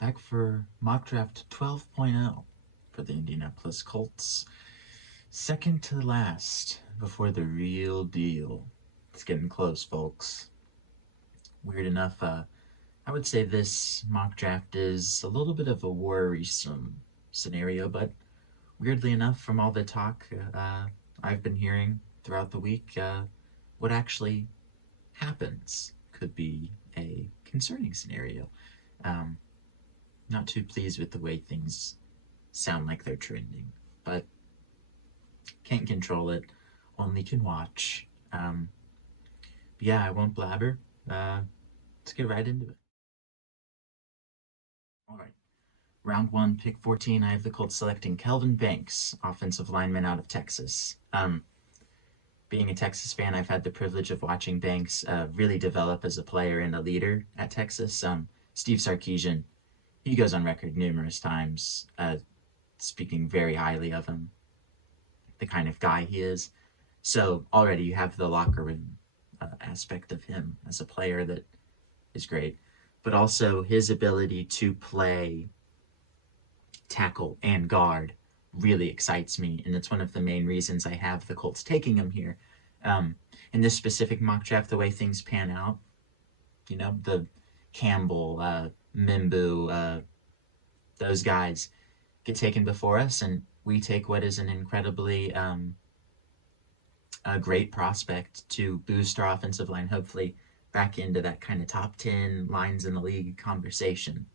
back for mock draft 12.0 for the Indianapolis Colts. Second to last before the real deal. It's getting close, folks. Weird enough, I would say this mock draft is a little bit of a worrisome scenario, but weirdly enough, from all the talk I've been hearing throughout the week, what actually happens could be a concerning scenario. Um, Not too pleased with the way things sound like they're trending, but can't control it, only can watch. But yeah, I won't blabber. Let's get right into it. All right. Round one, pick 14. I have the Colts selecting Kelvin Banks, offensive lineman out of Texas. Being a Texas fan, I've had the privilege of watching Banks really develop as a player and a leader at Texas. Steve Sarkisian, he goes on record numerous times speaking very highly of him, the kind of guy he is. So already you have the locker room aspect of him as a player that is great, but also his ability to play tackle and guard really excites me, and it's one of the main reasons I have the Colts taking him here. Um, in this specific mock draft, the way things pan out, the Campbell, Mimbu, those guys get taken before us, and we take what is an incredibly a great prospect to boost our offensive line, hopefully back into that kind of top 10 lines in the league conversation.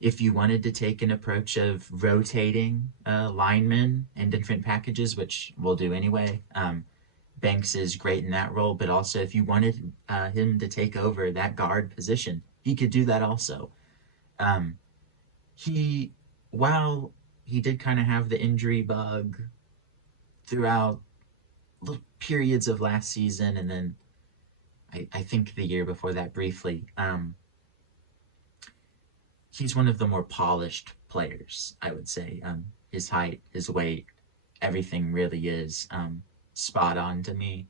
If you wanted to take an approach of rotating linemen in different packages, which we'll do anyway, Banks is great in that role, but also if you wanted him to take over that guard position, he could do that also. Um, he, while he did kind of have the injury bug throughout little periods of last season, and then I think the year before that briefly, he's one of the more polished players, I would say. His height, his weight, everything really is spot on to me.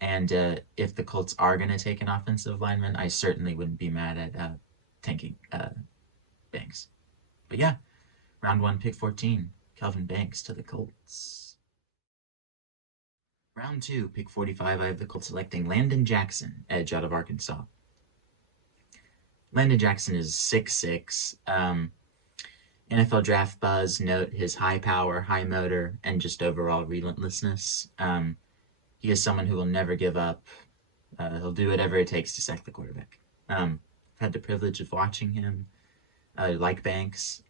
And if the Colts are going to take an offensive lineman, I certainly wouldn't be mad at tanking Banks. But yeah, round one, pick 14, Kelvin Banks to the Colts. Round two, pick 45, I have the Colts selecting Landon Jackson, edge out of Arkansas. Landon Jackson is 6'6". NFL draft buzz note his high power, high motor, and just overall relentlessness. He is someone who will never give up. He'll do whatever it takes to sack the quarterback. I've had the privilege of watching him, like Banks.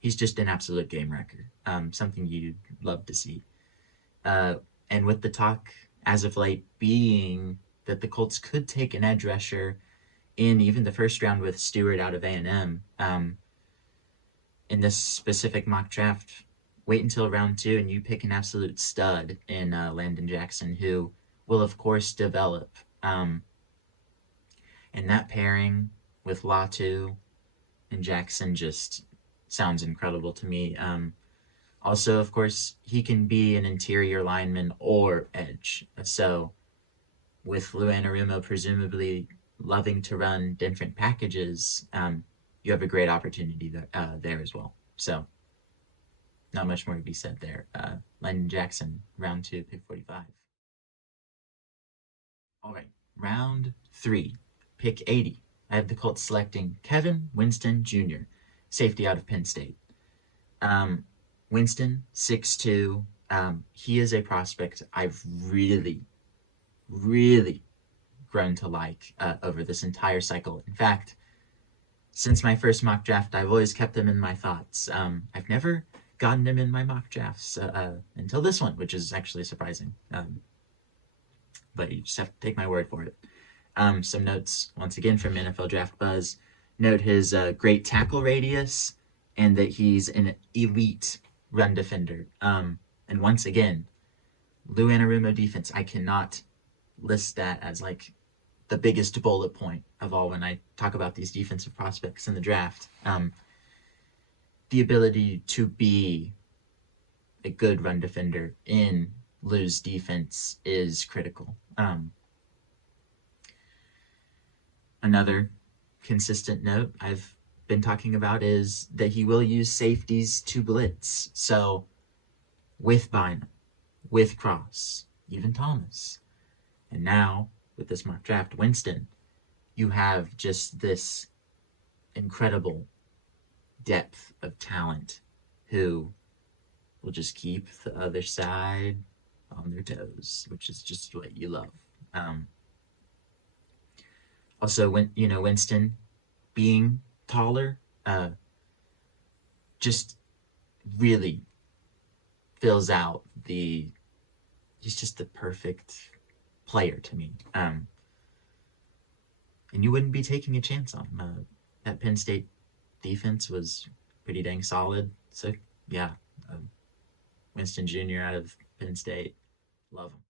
He's just an absolute game wrecker, something you'd love to see. And with the talk as of late being that the Colts could take an edge rusher in even the first round with Stewart out of A&M, in this specific mock draft, wait until round two and you pick an absolute stud in Landon Jackson, who will, of course, develop. And that pairing with Latu and Jackson just sounds incredible to me. Also, of course, he can be an interior lineman or edge. So, with Lou Anarumo presumably loving to run different packages, you have a great opportunity there as well. So, not much more to be said there. Landon Jackson, round two, pick 45. All right, round three, pick 80. I have the Colts selecting Kevin Winston Jr., safety out of Penn State. Winston, 6'2". He is a prospect I've really, really grown to like over this entire cycle. In fact, since my first mock draft, I've always kept him in my thoughts. I've never gotten him in my mock drafts until this one, which is actually surprising. But you just have to take my word for it. Some notes, once again, from NFL Draft Buzz. Note his great tackle radius and that he's an elite run defender. And once again, Lou Anarumo defense, I cannot list that as like the biggest bullet point of all when I talk about these defensive prospects in the draft. The ability to be a good run defender in Lou's defense is critical. Another consistent note I've been talking about is that he will use safeties to blitz. So with Bynum, with Cross, even Thomas, and now with this mock draft, Winston, you have just this incredible depth of talent who will just keep the other side on their toes, which is just what you love. Also, when Winston being taller, just really fills out the. He's just the perfect player to me. And you wouldn't be taking a chance on him. That Penn State defense was pretty dang solid. So yeah, Winston Jr. out of Penn State, love him.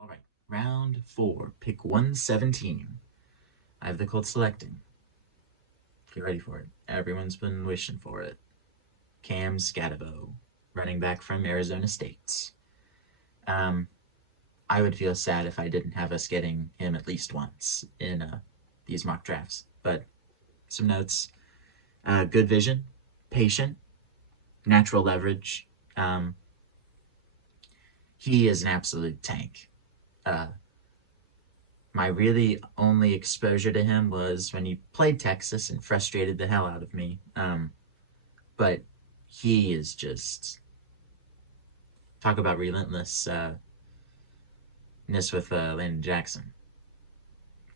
All right, round 4, pick 117. I have the Colts selecting. Get ready for it. Everyone's been wishing for it. Cam Scatabo, running back from Arizona State. I would feel sad if I didn't have us getting him at least once in these mock drafts. But some notes. Good vision, patient, natural leverage. He is an absolute tank. My really only exposure to him was when he played Texas and frustrated the hell out of me. But he is just, talk about relentlessness with Landon Jackson.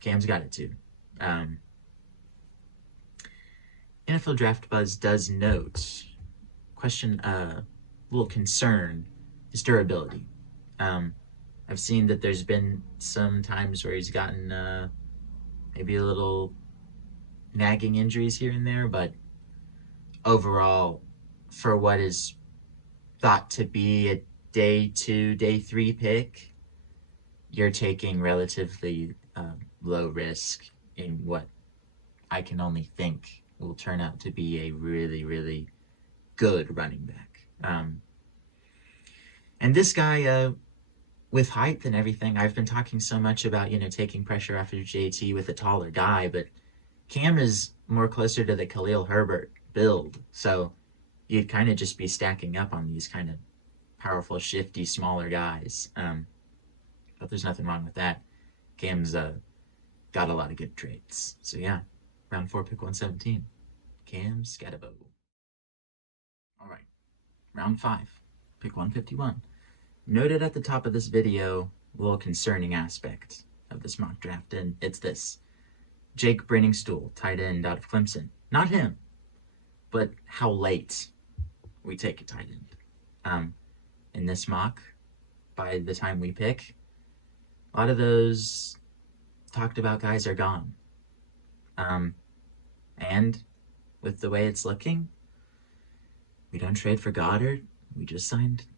Cam's got it too. NFL Draft Buzz does note, little concern, his durability. I've seen that there's been some times where he's gotten maybe a little nagging injuries here and there, but overall, for what is thought to be a day 2, day 3 pick, you're taking relatively low risk in what I can only think will turn out to be a really, really good running back. And this guy, with height and everything, I've been talking so much about, taking pressure off of JT with a taller guy, but Cam is more closer to the Khalil Herbert build. So you'd kind of just be stacking up on these kind of powerful, shifty, smaller guys. But there's nothing wrong with that. Cam's got a lot of good traits. So yeah, round 4, pick 117. Cam Scatabo. All right, round 5, pick 151. Noted at the top of this video, a little concerning aspect of this mock draft, and it's this. Jake Brenningstool, tight end out of Clemson. Not him, but how late we take a tight end. In this mock, by the time we pick, a lot of those talked about guys are gone. And with the way it's looking, we don't trade for Goddard. We just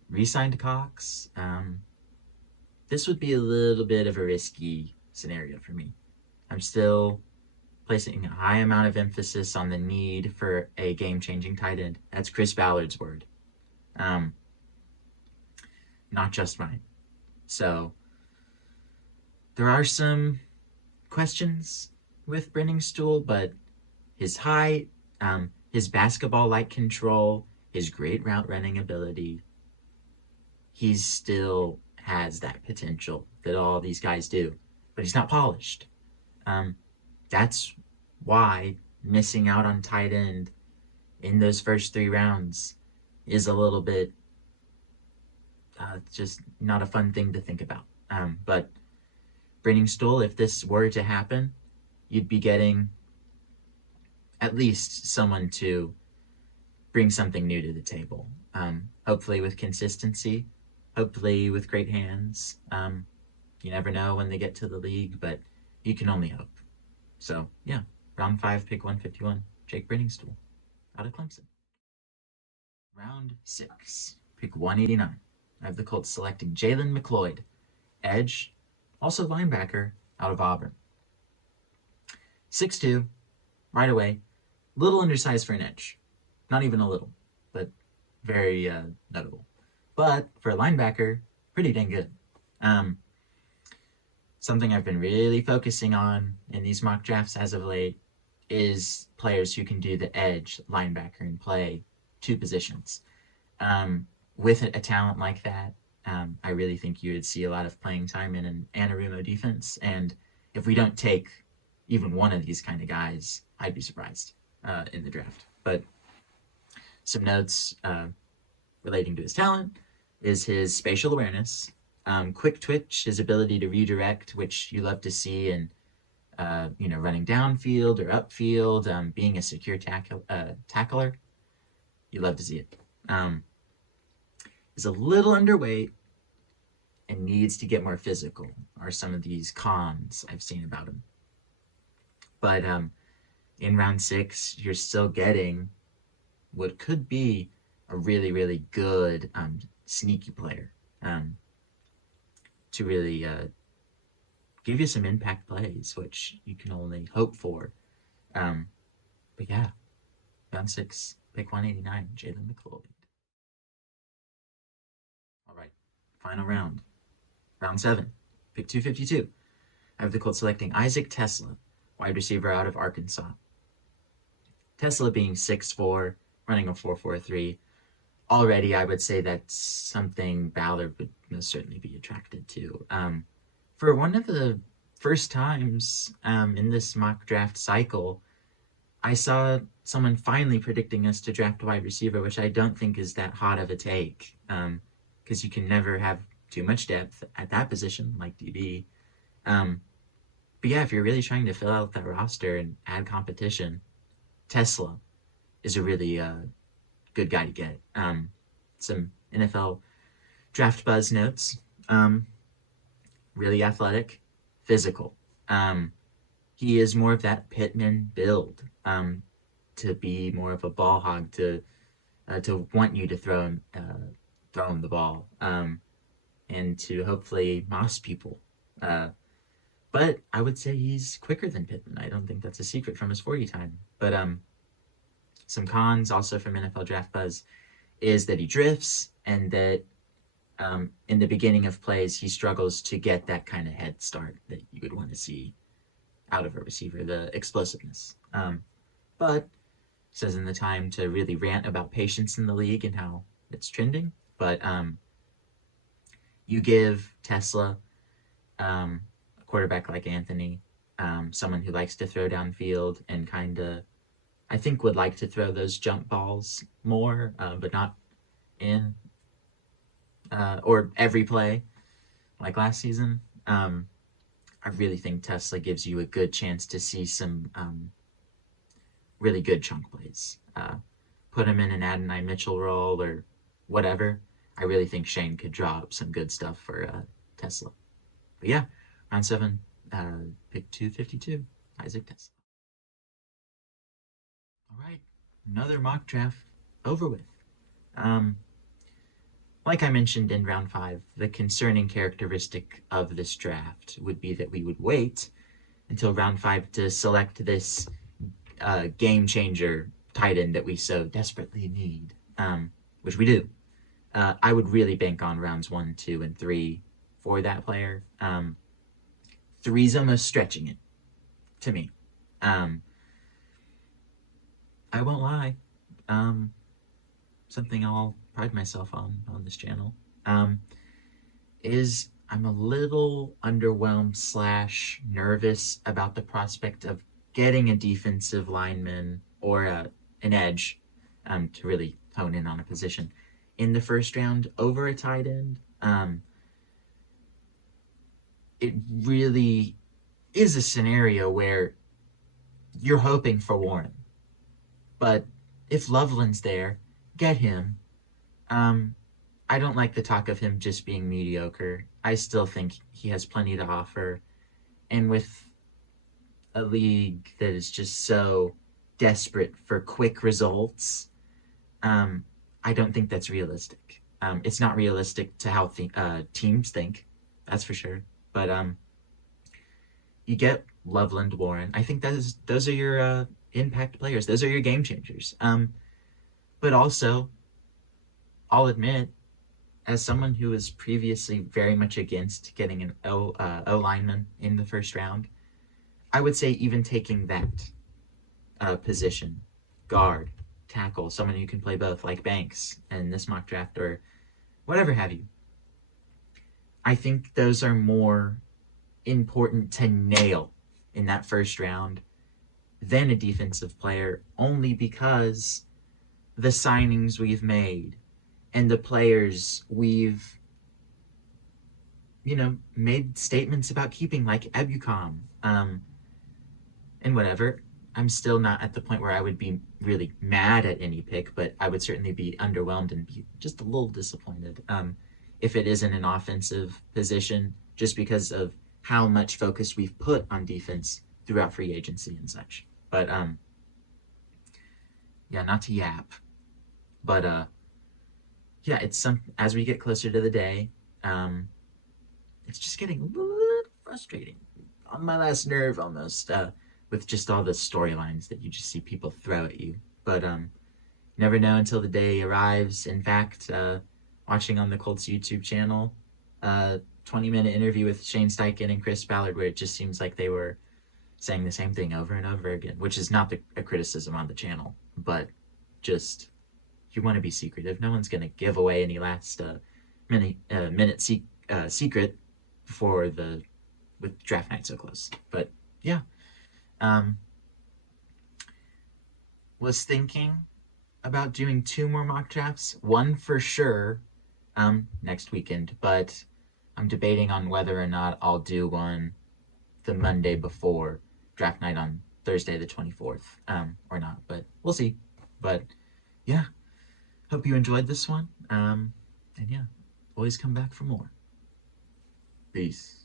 re-signed Cox. This would be a little bit of a risky scenario for me. I'm still placing a high amount of emphasis on the need for a game-changing tight end. That's Chris Ballard's word. Not just mine. So there are some questions with Brenningstool, but his height, his basketball-like control, his great route running ability, he still has that potential that all these guys do, but he's not polished. That's why missing out on tight end in those first 3 rounds is a little bit just not a fun thing to think about. But Brenningstool, if this were to happen, you'd be getting at least someone to bring something new to the table. Hopefully with consistency, hopefully with great hands. You never know when they get to the league, but you can only hope. So yeah, round 5, pick 151, Jake Brenningstool out of Clemson. Round 6, pick 189. I have the Colts selecting Jalen McLeod, edge, also linebacker out of Auburn. 6'2", right away, little undersized for an edge. Not even a little, but very notable. But for a linebacker, pretty dang good. something I've been really focusing on in these mock drafts as of late is players who can do the edge, linebacker, and play two positions. Um, with a talent like that, I really think you would see a lot of playing time in an Anarumo defense. And if we don't take even one of these kind of guys, I'd be surprised in the draft. But some notes relating to his talent is his spatial awareness, quick twitch, his ability to redirect, which you love to see in running downfield or upfield, being a secure tackler. You love to see it. Is a little underweight and needs to get more physical, are some of these cons I've seen about him. But in round 6, you're still getting what could be a really, really good sneaky player to really give you some impact plays, which you can only hope for. But yeah, round 6, pick 189, Jalen McLeod. All right, final round. Round 7, pick 252. I have the Colts selecting Isaac Tesla, wide receiver out of Arkansas. Tesla being 6'4", running a 4.43. Already, I would say that's something Ballard would most certainly be attracted to. For one of the first times in this mock draft cycle, I saw someone finally predicting us to draft a wide receiver, which I don't think is that hot of a take, because you can never have too much depth at that position, like DB. But yeah, if you're really trying to fill out that roster and add competition, Tesla is a really good guy to get. Some NFL draft buzz notes. Really athletic, physical. He is more of that Pittman build, to be more of a ball hog, to want you to throw him the ball, and to hopefully moss people. But I would say he's quicker than Pittman. I don't think that's a secret from his 40 time. But some cons also from NFL Draft Buzz is that he drifts, and that in the beginning of plays, he struggles to get that kind of head start that you would want to see out of a receiver, the explosiveness. But says in the time to really rant about patience in the league and how it's trending. But you give Tesla a quarterback like Anthony, someone who likes to throw downfield and kind of, I think, would like to throw those jump balls more, but not in or every play like last season. I really think Tesla gives you a good chance to see some really good chunk plays. Put him in an Adonai Mitchell role or whatever. I really think Shane could draw up some good stuff for Tesla. But yeah, round 7, pick 252, Isaac Tesla. All right, another mock draft over with. Like I mentioned in round 5, the concerning characteristic of this draft would be that we would wait until round 5 to select this game changer tight end that we so desperately need, which we do. I would really bank on rounds 1, 2, and 3 for that player. 3's almost stretching it to me. I won't lie. Something I'll pride myself on this channel is I'm a little underwhelmed / nervous about the prospect of getting a defensive lineman or an edge to really hone in on a position in the first round over a tight end. It really is a scenario where you're hoping for Warren, but if Loveland's there, get him. I don't like the talk of him just being mediocre. I still think he has plenty to offer. And with a league that is just so desperate for quick results, I don't think that's realistic. It's not realistic to how teams think, that's for sure. But you get Loveland, Warren. I think those are your impact players. Those are your game changers. But also, I'll admit, as someone who was previously very much against getting an O lineman in the first round, I would say even taking that position, guard, tackle, someone who can play both, like Banks in this mock draft or whatever have you. I think those are more important to nail in that first round than a defensive player, only because the signings we've made and the players we've, made statements about keeping, like Ebukam, and whatever. I'm still not at the point where I would be really mad at any pick, but I would certainly be underwhelmed and be just a little disappointed if it isn't an offensive position, just because of how much focus we've put on defense throughout free agency and such. But yeah, not to yap, but yeah, it's some as we get closer to the day, it's just getting a little frustrating, on my last nerve almost, with just all the storylines that you just see people throw at you. But never know until the day arrives. In fact, watching on the Colts YouTube channel, 20-minute interview with Shane Steichen and Chris Ballard, where it just seems like they were saying the same thing over and over again, which is not a criticism on the channel, but just, you want to be secretive. No one's going to give away any last minute secret before with draft night so close. But yeah, was thinking about doing 2 more mock drafts. One for sure next weekend, but I'm debating on whether or not I'll do one the Monday before draft night on Thursday the 24th, or not, but we'll see. But yeah, hope you enjoyed this one. And yeah, always come back for more. Peace.